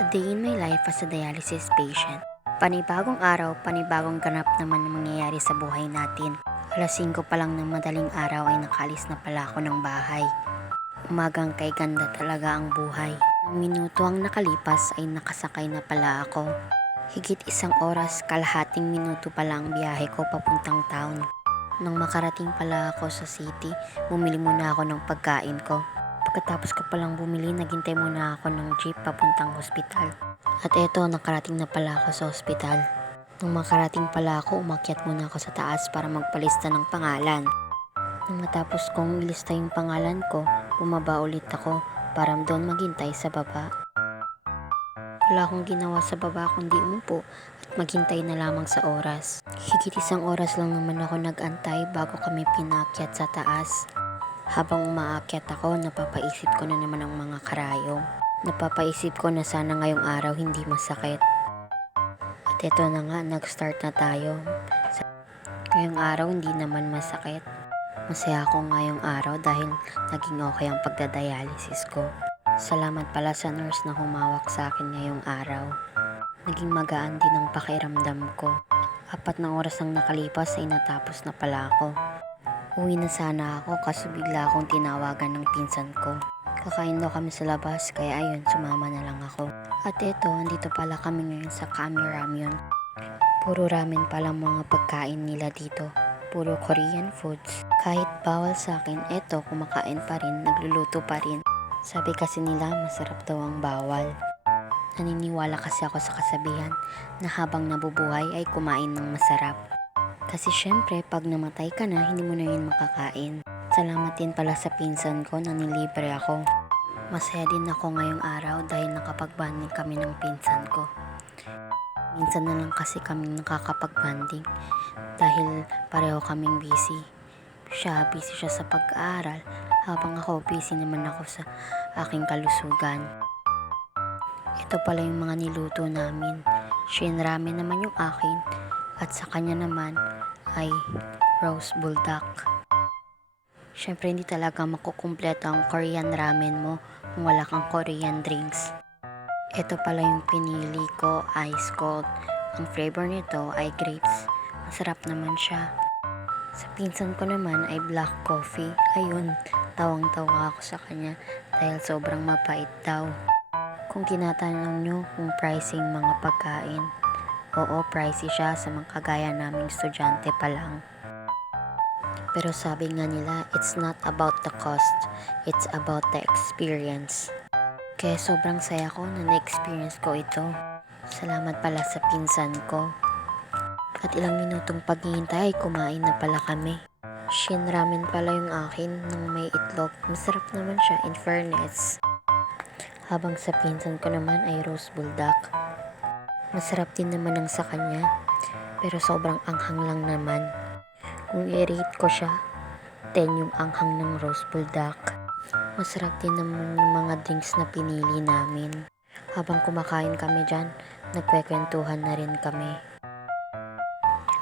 A day in my life as a dialysis patient. Panibagong araw, panibagong ganap naman ang mangyayari sa buhay natin. Alas 5 pa lang ng madaling araw ay nakaalis na pala ako ng bahay. Umagang kay ganda talaga ang buhay. Nang minuto ang nakalipas ay nakasakay na pala ako. Higit 1 oras, kalahating minuto pa lang ang biyahe ko papuntang town. Nang makarating pala ako sa city, bumili muna ako ng pagkain ko. Pagkatapos ko palang bumili, naghintay muna ako ng jeep papuntang hospital. At eto, nakarating na pala ako sa hospital. Nung makarating pala ako, umakyat muna ako sa taas para magpalista ng pangalan. Nang matapos kong ilista yung pangalan ko, bumaba ulit ako para doon maghintay sa baba. Wala akong ginawa sa baba kundi umupo at maghintay na lamang sa oras. Higit 1 oras lang naman ako nag-antay bago kami pinakyat sa taas. Habang umaakyat ako, napapaisip ko na naman ang mga karayom. Napapaisip ko na sana ngayong araw hindi masakit. At eto na nga, nag-start na tayo. Ngayong araw hindi naman masakit. Masaya ako ngayong araw dahil naging okay ang pagdadialysis ko. Salamat pala sa nurse na humawak sa akin ngayong araw. Naging magaan din ang pakiramdam ko. 4 na oras ang nakalipas ay natapos na pala ako. Uwi na sana ako kaso bigla akong tinawagan ng pinsan ko. Kakain daw kami sa labas kaya ayun, sumama na lang ako. At eto, andito pala kami ngayon sa Kami Ramyun. Puro ramen pala mga pagkain nila dito. Puro Korean foods. Kahit bawal sa akin, eto kumakain pa rin, nagluluto pa rin. Sabi kasi nila masarap daw ang bawal. Naniniwala kasi ako sa kasabihan na habang nabubuhay ay kumain ng masarap. Kasi syempre, pag namatay ka na, hindi mo na yun makakain. Salamat din pala sa pinsan ko na nilibre ako. Masaya din ako ngayong araw dahil nakapag-banding kami ng pinsan ko. Minsan na lang kasi kami nakakapag-banding dahil pareho kaming busy. Busy siya sa pag-aaral habang ako busy naman ako sa aking kalusugan. Ito pala yung mga niluto namin. Shin ramen naman yung akin. At sa kanya naman ay roast buldak. Syempre hindi talaga makukumpleto ang Korean ramen mo kung wala kang Korean drinks. Ito pala yung pinili ko, ice cold. Ang flavor nito ay grapes. Masarap naman siya. Sa pinsan ko naman ay black coffee. Ayun, tawang-tawa ako sa kanya dahil sobrang mapait daw. Kung tinatanong nyo kung pricing mga pagkain, oo, pricey siya sa mga kagaya naming estudyante pa lang. Pero sabi nga nila, it's not about the cost, it's about the experience. Kaya sobrang saya ko na na-experience ko ito. Salamat pala sa pinsan ko. At ilang minutong paghihintay, kumain na pala kami. Shin ramen pala yung akin ng may itlog. Masarap naman siya in fairness. Habang sa pinsan ko naman ay roast buldak. Masarap din naman ang sa kanya, pero sobrang anghang lang naman. Kung i-rate ko siya, 10 yung anghang ng roast buldak. Masarap din naman yung mga drinks na pinili namin. Habang kumakain kami dyan, nagkwekwentuhan na rin kami.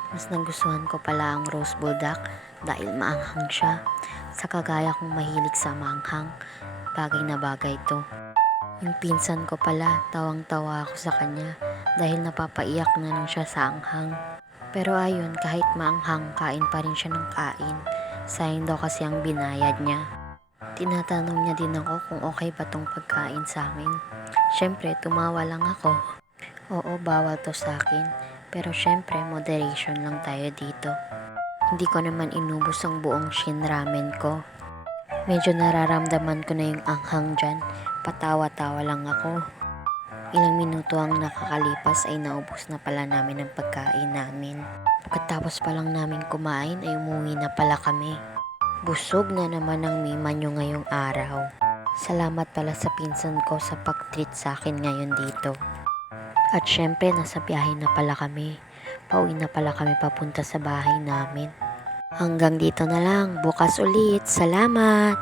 Mas nagustuhan ko pala ang roast buldak dahil maanghang siya. Sa kagaya kong mahilig sa maanghang, bagay na bagay to. Yung pinsan ko pala, tawang-tawa ako sa kanya dahil napapaiyak na lang siya sa anghang. Pero ayun, kahit maanghang, kain pa rin siya ng kain. Sayang daw kasi ang binayad niya. Tinatanong niya din ako kung okay ba tong pagkain sa amin. Syempre, tumawa lang ako. Oo, bawal to sa akin. Pero syempre, moderation lang tayo dito. Hindi ko naman inubos ang buong shin ramen ko. Medyo nararamdaman ko na yung anghang dyan. Patawa-tawa lang ako. Ilang minuto ang nakakalipas ay naubos na pala namin ang pagkain namin. Pagkatapos pa lang namin kumain ay umuwi na pala kami. Busog na naman ang mima nyo ngayong araw. Salamat pala sa pinsan ko sa pag-treat sa akin ngayon dito. At syempre nasa biyahe na pala kami. Pauwi na pala kami papunta sa bahay namin. Hanggang dito na lang. Bukas ulit. Salamat!